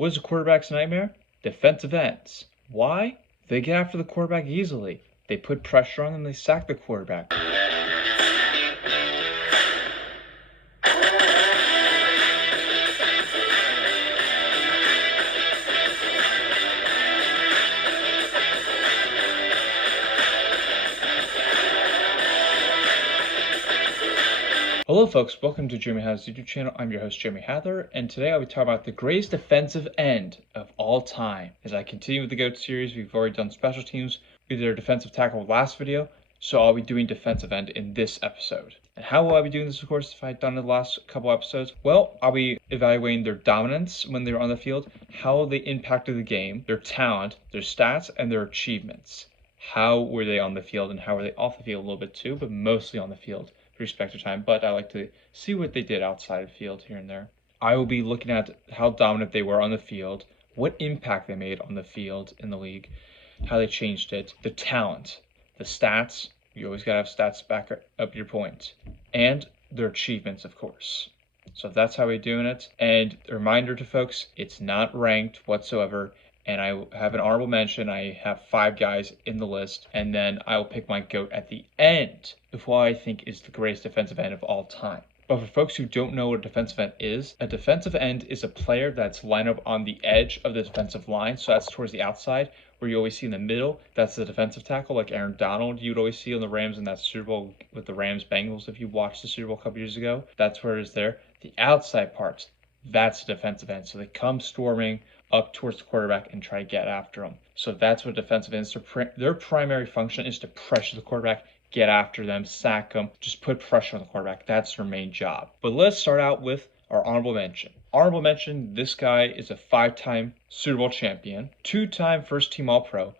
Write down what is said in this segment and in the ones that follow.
What is a quarterback's nightmare? Defensive ends. Why? They get after the quarterback easily. They put pressure on them, they sack the quarterback. Hello folks, welcome to Jeremy Hather's YouTube channel. I'm your host Jeremy Hather, and today I'll be talking about the greatest defensive end of all time. As I continue with the GOAT series, we've already done special teams. We did our defensive tackle last video, so I'll be doing defensive end in this episode. And how will I be doing this, of course, if I had done it the last couple episodes? Well, I'll be evaluating their dominance when they were on the field, how they impacted the game, their talent, their stats, and their achievements. How were they on the field and how were they off the field a little bit too, but mostly on the field. Respective time, but I like to see what they did outside of the field here and there. I will be looking at how dominant they were on the field, what impact they made on the field in the league, how they changed it, the talent, the stats. You always gotta have stats back up your points, and their achievements, of course. So that's how we're doing it. And a reminder to folks, it's not ranked whatsoever. And I have an honorable mention. I have 5 guys in the list, and then I will pick my GOAT at the end of what I think is the greatest defensive end of all time. But for folks who don't know what a defensive end is, a defensive end is a player that's lined up on the edge of the defensive line, so that's towards the outside, where you always see in the middle, that's the defensive tackle, like Aaron Donald you'd always see on the Rams in that Super Bowl with the Rams-Bengals if you watched the Super Bowl a couple years ago. That's where it is there. The outside parts, that's the defensive end. So they come storming up towards the quarterback and try to get after them. So that's what defensive ends. Their primary function is to pressure the quarterback, get after them, sack them, just put pressure on the quarterback. That's their main job. But let's start out with our honorable mention. Honorable mention, this guy is a 5-time Super Bowl champion, 2-time first team All-Pro,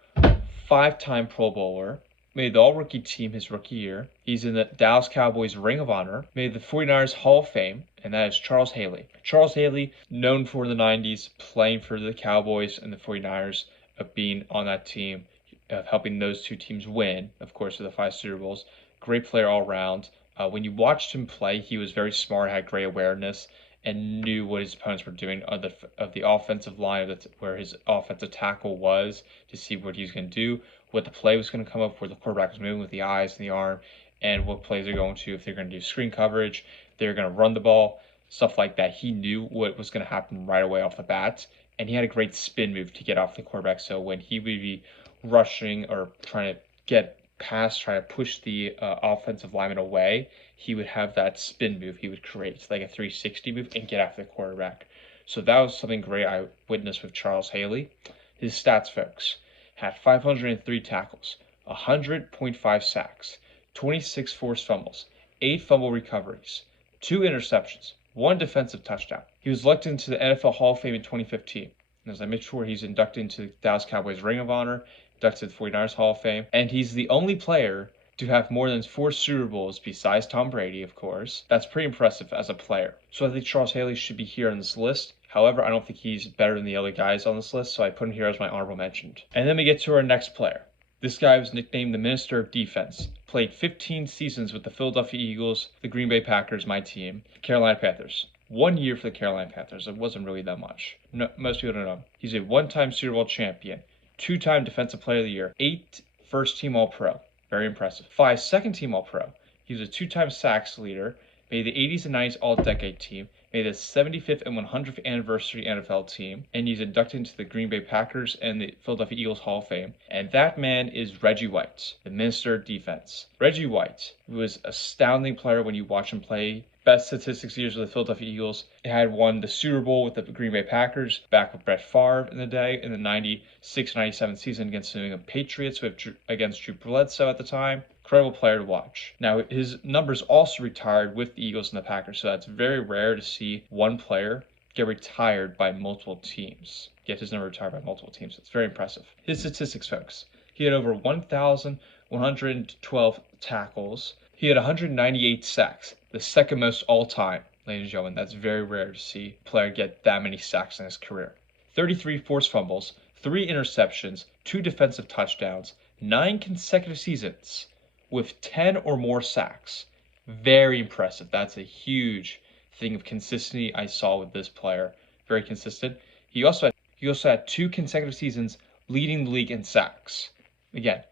5-time Pro Bowler, made the All-Rookie team his rookie year. He's in the Dallas Cowboys Ring of Honor, made the 49ers Hall of Fame, and that is Charles Haley. Charles Haley, known for the 90s, playing for the Cowboys and the 49ers, of being on that team, of helping those two teams win, of course, with the 5 Super Bowls. Great player all around. When you watched him play, he was very smart, had great awareness, and knew what his opponents were doing of the offensive line, where his offensive tackle was, to see what he was going to do, what the play was going to come up, where the quarterback was moving with the eyes and the arm, and what plays they're going to, if they're going to do screen coverage, they're going to run the ball, stuff like that. He knew what was going to happen right away off the bat, and he had a great spin move to get off the quarterback. So when he would be rushing or trying to get past, try to push the offensive lineman away, he would have that spin move he would create, like a 360 move, and get after the quarterback. So that was something great I witnessed with Charles Haley. His stats, folks, had 503 tackles, 100.5 sacks, 26 forced fumbles, 8 fumble recoveries, 2 interceptions, 1 defensive touchdown. He was elected into the NFL Hall of Fame in 2015. And as I mentioned before, he's inducted into the Dallas Cowboys Ring of Honor, inducted to the 49ers Hall of Fame, and he's the only player to have more than 4 Super Bowls besides Tom Brady, of course. That's pretty impressive as a player. So I think Charles Haley should be here on this list. However, I don't think he's better than the other guys on this list, so I put him here as my honorable mention. And then we get to our next player. This guy was nicknamed the Minister of Defense. Played 15 seasons with the Philadelphia Eagles, the Green Bay Packers, my team, Carolina Panthers. 1 year for the Carolina Panthers. It wasn't really that much. No, most people don't know. He's a 1-time Super Bowl champion, 2-time Defensive Player of the Year, 8 first-team All-Pro. Very impressive. 5 second-team All-Pro. He was a 2-time sacks leader, made the 80s and 90s All-Decade team, made the 75th and 100th anniversary NFL team, and he's inducted into the Green Bay Packers and the Philadelphia Eagles Hall of Fame. And that man is Reggie White, the Minister of Defense. Reggie White was an astounding player when you watch him play. Best statistics years with the Philadelphia Eagles. He had won the Super Bowl with the Green Bay Packers back with Brett Favre in the day in the 96-97 season against the New England Patriots against Drew Bledsoe at the time. Incredible player to watch. Now, his numbers also retired with the Eagles and the Packers, so that's very rare to see one player get retired by multiple teams. Get his number retired by multiple teams. It's very impressive. His statistics, folks. He had over 1,112 tackles. He had 198 sacks, the second most all time. Ladies and gentlemen, that's very rare to see a player get that many sacks in his career. 33 forced fumbles, 3 interceptions, 2 defensive touchdowns, 9 consecutive seasons with 10 or more sacks. Very impressive. That's a huge thing of consistency I saw with this player. Very consistent. He also had 2 consecutive seasons leading the league in sacks. Again,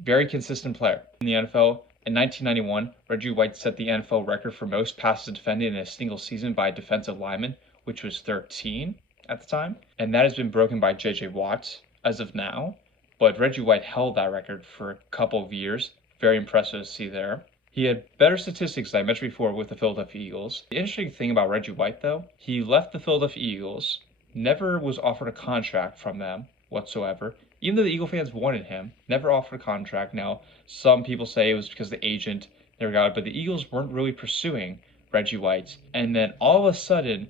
very consistent player. In the NFL, in 1991, Reggie White set the NFL record for most passes defended in a single season by a defensive lineman, which was 13 at the time. And that has been broken by J.J. Watt as of now. But Reggie White held that record for a couple of years. Very impressive to see there. He had better statistics, as I mentioned before, with the Philadelphia Eagles. The interesting thing about Reggie White, though, he left the Philadelphia Eagles, never was offered a contract from them whatsoever. Even though the Eagle fans wanted him, never offered a contract. Now, some people say it was because the agent never got it, but the Eagles weren't really pursuing Reggie White. And then all of a sudden,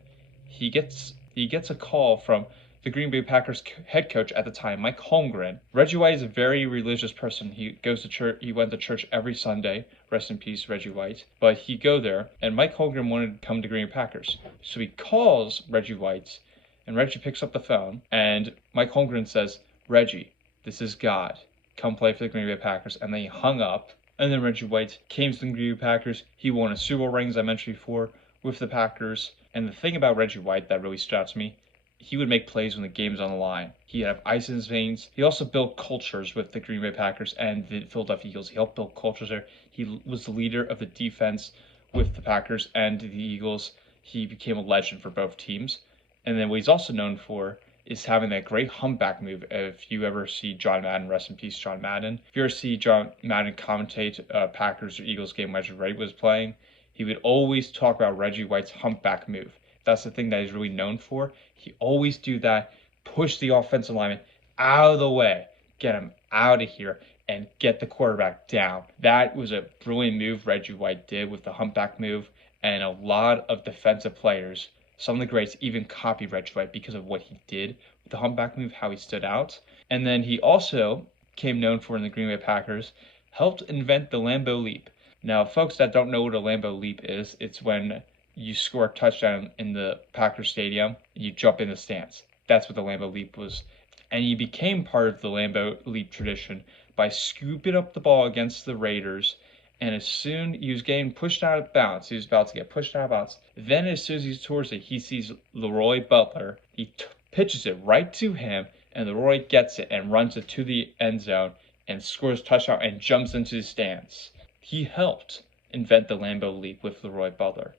he gets a call from the Green Bay Packers head coach at the time, Mike Holmgren. Reggie White is a very religious person. He goes to church. He went to church every Sunday. Rest in peace, Reggie White. But he'd go there, and Mike Holmgren wanted to come to Green Bay Packers. So he calls Reggie White, and Reggie picks up the phone, and Mike Holmgren says, "Reggie, this is God. Come play for the Green Bay Packers." And then he hung up. And then Reggie White came to the Green Bay Packers. He won a Super Bowl ring, as I mentioned before, with the Packers. And the thing about Reggie White that really stood out to me, he would make plays when the game's on the line. He'd have ice in his veins. He also built cultures with the Green Bay Packers and the Philadelphia Eagles. He helped build cultures there. He was the leader of the defense with the Packers and the Eagles. He became a legend for both teams. And then what he's also known for is having that great humpback move. If you ever see John Madden, rest in peace, John Madden. If you ever see John Madden commentate Packers or Eagles game when Reggie White was playing, he would always talk about Reggie White's humpback move. That's the thing that he's really known for. He always do that, push the offensive lineman out of the way, get him out of here, and get the quarterback down. That was a brilliant move Reggie White did with the humpback move, and a lot of defensive players, some of the greats, even copied Reggie White because of what he did with the humpback move, how he stood out. And then he also came known for in the Green Bay Packers, helped invent the Lambeau Leap. Now, folks that don't know what a Lambeau Leap is, it's when you score a touchdown in the Packers Stadium, and you jump in the stands. That's what the Lambeau Leap was. And he became part of the Lambeau Leap tradition by scooping up the ball against the Raiders. And as soon he was getting pushed out of bounds, he was about to get pushed out of bounds. Then as soon as he's towards it, he sees Leroy Butler. He pitches it right to him, and Leroy gets it and runs it to the end zone and scores a touchdown and jumps into the stands. He helped invent the Lambeau Leap with Leroy Butler.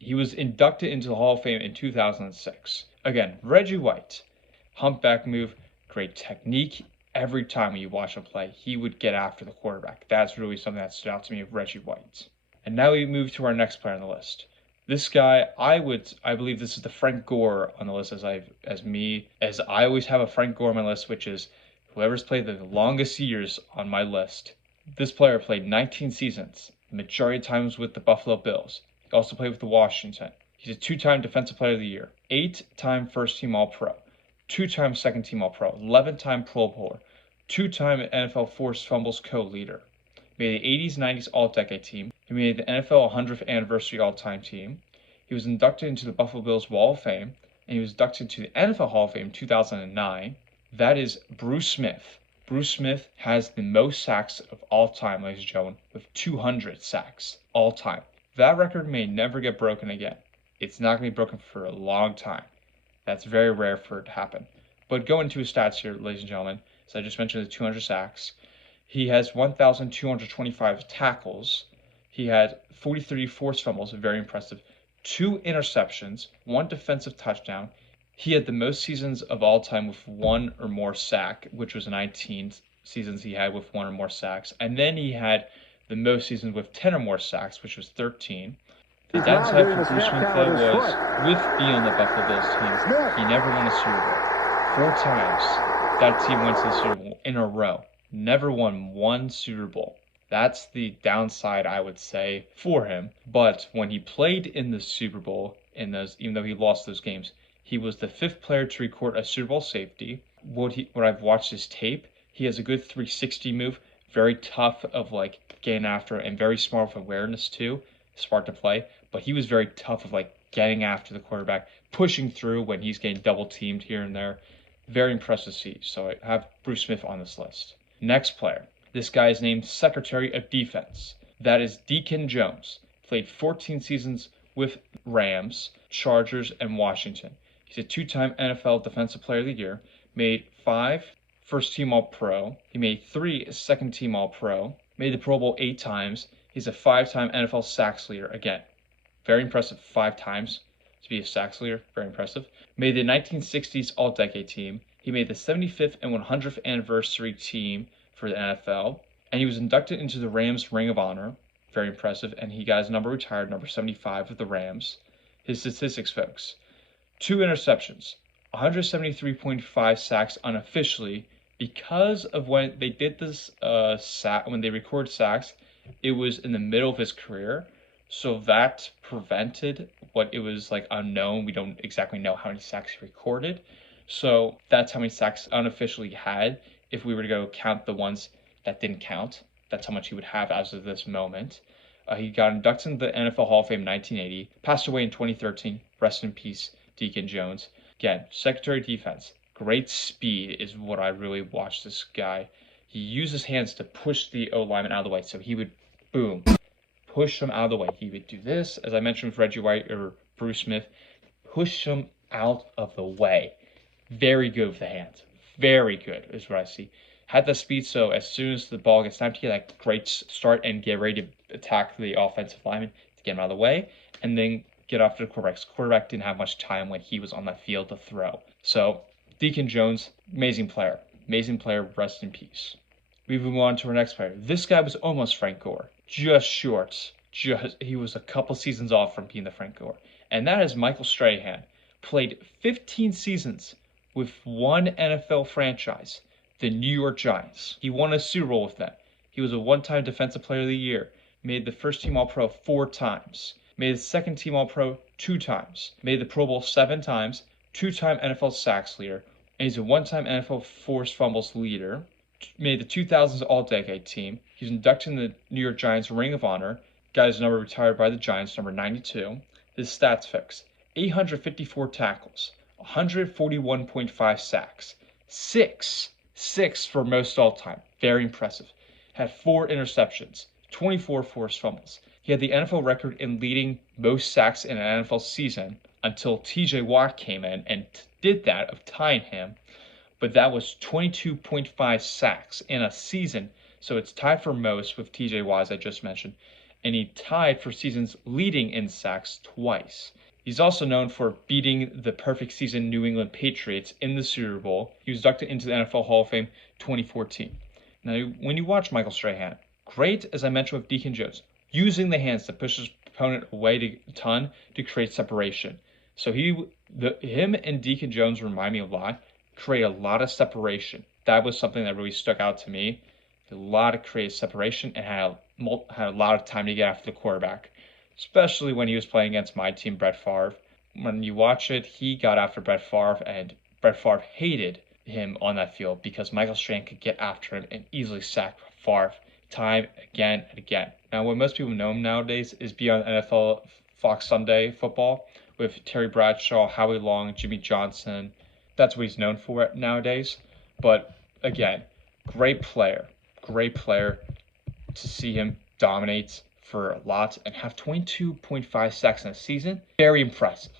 He was inducted into the Hall of Fame in 2006. Again, Reggie White, humpback move, great technique. Every time you watch him play, he would get after the quarterback. That's really something that stood out to me of Reggie White. And now we move to our next player on the list. This guy, I believe this is the Frank Gore on the list as I always have a Frank Gore on my list, which is whoever's played the longest years on my list. This player played 19 seasons, the majority of times with the Buffalo Bills. He also played with the Washington. He's a 2-time Defensive Player of the Year, 8-time First-Team All-Pro, 2-time Second-Team All-Pro, 11-time Pro Bowler, 2-time NFL Forced Fumbles co-leader. Made the 80s, 90s All-Decade Team. He made the NFL 100th Anniversary All-Time Team. He was inducted into the Buffalo Bills Wall of Fame, and he was inducted into the NFL Hall of Fame in 2009. That is Bruce Smith. Bruce Smith has the most sacks of all time, ladies and gentlemen, with 200 sacks all time. That record may never get broken again. It's not going to be broken for a long time. That's very rare for it to happen. But going into his stats here, ladies and gentlemen, so I just mentioned the 200 sacks. He has 1,225 tackles. He had 43 forced fumbles, very impressive. 2 interceptions, 1 defensive touchdown. He had the most seasons of all time with 1 or more sack, which was 19 seasons he had with 1 or more sacks. And then he had the most seasons with 10 or more sacks, which was 13. The downside for Bruce Smith, though, was with being on the Buffalo Bills team, he never won a Super Bowl. 4 times that team went to the Super Bowl in a row. Never won 1 Super Bowl. That's the downside, I would say, for him. But when he played in the Super Bowl, even though he lost those games, he was the 5th player to record a Super Bowl safety. When I've watched his tape, he has a good 360 move. Very tough of getting after, and very smart with awareness too. Smart to play, but he was very tough of getting after the quarterback, pushing through when he's getting double teamed here and there. Very impressive to see. So I have Bruce Smith on this list. Next player. This guy is named Secretary of Defense. That is Deacon Jones. Played 14 seasons with Rams, Chargers, and Washington. He's a two-time NFL Defensive Player of the Year, made 5 first-team All-Pro. He made 3 second-team All-Pro, made the Pro Bowl 8 times. He's a 5-time NFL sacks leader. Again, very impressive 5 times to be a sacks leader, very impressive. Made the 1960s All-Decade team. He made the 75th and 100th anniversary team for the NFL, and he was inducted into the Rams Ring of Honor. Very impressive, and he got his number retired, number 75 of the Rams. His statistics, folks: 2 interceptions, 173.5 sacks unofficially. Because of when they did this when they record sacks, it was in the middle of his career, so that prevented what it was like unknown. We don't exactly know how many sacks he recorded, so that's how many sacks unofficially he had. If we were to go count the ones that didn't count, that's how much he would have as of this moment. He got inducted into the NFL Hall of Fame in 1980, passed away in 2013. Rest in peace, Deacon Jones. Again, Secretary of Defense. Great speed is what I really watched this guy. He used his hands to push the O-lineman out of the way. So he would, boom, push him out of the way. He would do this, as I mentioned with Reggie White or Bruce Smith, push him out of the way. Very good with the hands. Very good is what I see. Had the speed, so as soon as the ball gets snapped, he had that great start and get ready to attack the offensive lineman to get him out of the way, and then get after the quarterback. The quarterback didn't have much time when he was on that field to throw. So Deacon Jones, amazing player. Amazing player, rest in peace. We move on to our next player. This guy was almost Frank Gore. Just short. He was a couple seasons off from being the Frank Gore. And that is Michael Strahan. Played 15 seasons with one NFL franchise, the New York Giants. He won a Super Bowl with them. He was a one-time Defensive Player of the Year. Made the first team All-Pro 4 times. Made the second team All-Pro 2 times. Made the Pro Bowl 7 times. 2-time NFL sacks leader. And he's a one-time NFL forced fumbles leader. Made the 2000s All-Decade team. He was inducted in the New York Giants Ring of Honor. Got his number retired by the Giants, number 92. His stats fix: 854 tackles. 141.5 sacks. 6 for most all-time. Very impressive. Had 4 interceptions. 24 forced fumbles. He had the NFL record in leading most sacks in an NFL season until TJ Watt came in and did that, of tying him. But that was 22.5 sacks in a season. So it's tied for most with TJ Watt, as I just mentioned. And he tied for seasons leading in sacks twice. He's also known for beating the perfect season New England Patriots in the Super Bowl. He was inducted into the NFL Hall of Fame 2014. Now, when you watch Michael Strahan, great, as I mentioned with Deacon Jones, using the hands to push his opponent away a ton to create separation. So him and Deacon Jones remind me a lot, create a lot of separation. That was something that really stuck out to me. A lot of creative separation and had a lot of time to get after the quarterback, especially when he was playing against my team, Brett Favre. When you watch it, he got after Brett Favre, and Brett Favre hated him on that field because Michael Strahan could get after him and easily sack Favre time again and again. Now, what most people know him nowadays is be on NFL Fox Sunday Football with Terry Bradshaw, Howie Long, Jimmy Johnson. That's what he's known for nowadays. But again, great player to see him dominate for a lot and have 22.5 sacks in a season. Very impressive.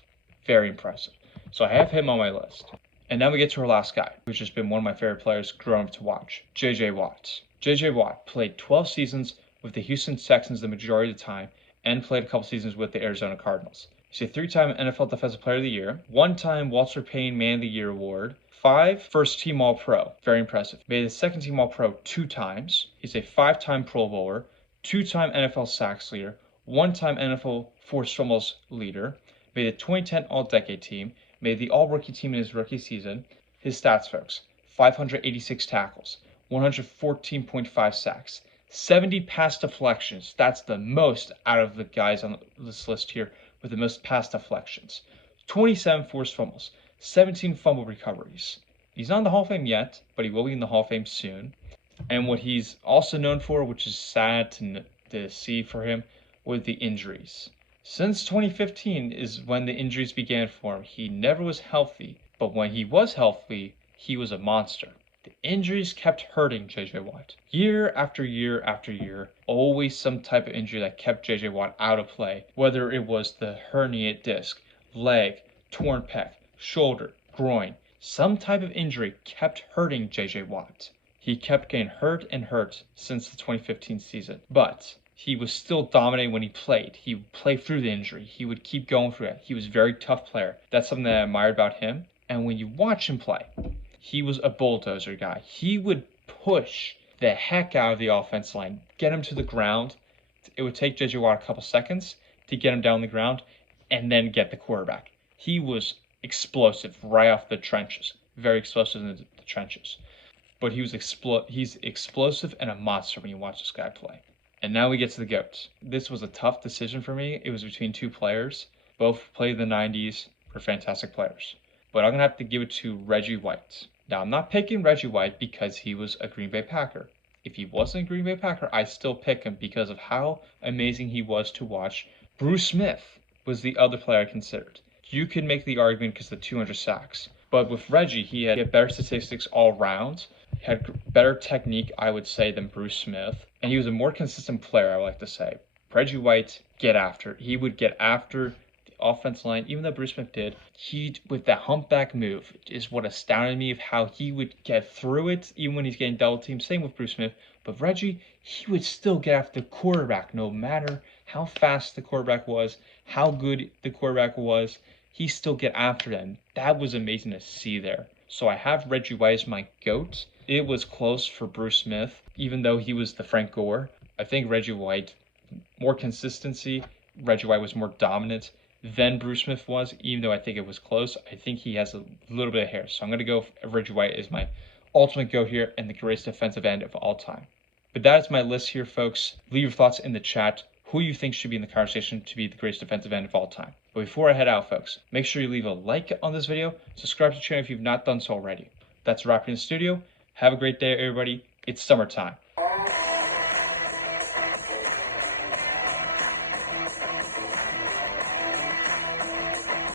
So I have him on my list. And now we get to our last guy, who's just been one of my favorite players growing up to watch, J.J. Watt. J.J. Watt played 12 seasons with the Houston Texans the majority of the time and played a couple seasons with the Arizona Cardinals. He's a 3-time NFL Defensive Player of the Year, 1-time Walter Payton Man of the Year award, 5 first-team All-Pro. Very impressive. Made the second-team All-Pro 2 times. He's a 5-time Pro Bowler, 2-time NFL sacks leader, 1-time NFL forced fumbles leader. Made the 2010 All-Decade team. Made the All-Rookie team in his rookie season. His stats, folks: 586 tackles, 114.5 sacks, 70 pass deflections. That's the most out of the guys on this list here with the most pass deflections. 27 forced fumbles, 17 fumble recoveries. He's not in the Hall of Fame yet, but he will be in the Hall of Fame soon. And what he's also known for, which is sad to see for him, was the injuries. Since 2015 is when the injuries began for him. He never was healthy, but when he was healthy, he was a monster. The injuries kept hurting J.J. Watt. Year after year after year, always some type of injury that kept J.J. Watt out of play, whether it was the herniated disc, leg, torn pec, shoulder, groin, some type of injury kept hurting JJ Watt. He kept getting hurt and hurt since the 2015 season, but he was still dominating when he played. He would play through the injury. He would keep going through it. He was a very tough player. That's something that I admired about him. And when you watch him play, he was a bulldozer guy. He would push the heck out of the offense line, get him to the ground. It would take JJ Watt a couple seconds to get him down the ground and then get the quarterback. He was explosive right off the trenches, very explosive in the trenches. But he's explosive and a monster when you watch this guy play. And now we get to the GOAT. This was a tough decision for me. It was between two players. Both played in the 90s, were fantastic players. But I'm going to have to give it to Reggie White. Now, I'm not picking Reggie White because he was a Green Bay Packer. If he wasn't a Green Bay Packer, I still pick him because of how amazing he was to watch. Bruce Smith was the other player I considered. You could make the argument because of the 200 sacks. But with Reggie, he had better statistics all around. He had better technique, I would say, than Bruce Smith. And he was a more consistent player, I would like to say. Reggie White, he would get after the offense line, even though Bruce Smith did. With that humpback move, is what astounded me of how he would get through it, even when he's getting double teamed. Same with Bruce Smith. But Reggie, he would still get after the quarterback, no matter how fast the quarterback was, how good the quarterback was. He still get after them. That was amazing to see there. So I have Reggie White as my GOAT. It was close for Bruce Smith, even though he was the Frank Gore. I think Reggie White, more consistency. Reggie White was more dominant than Bruce Smith was, even though I think it was close. I think he has a little bit of hair. So I'm going to go Reggie White as my ultimate GOAT here and the greatest defensive end of all time. But that is my list here, folks. Leave your thoughts in the chat. Who you think should be in the conversation to be the greatest defensive end of all time. But before I head out, folks, make sure you leave a like on this video. Subscribe to the channel if you've not done so already. That's a wrap in the studio. Have a great day, everybody. It's summertime.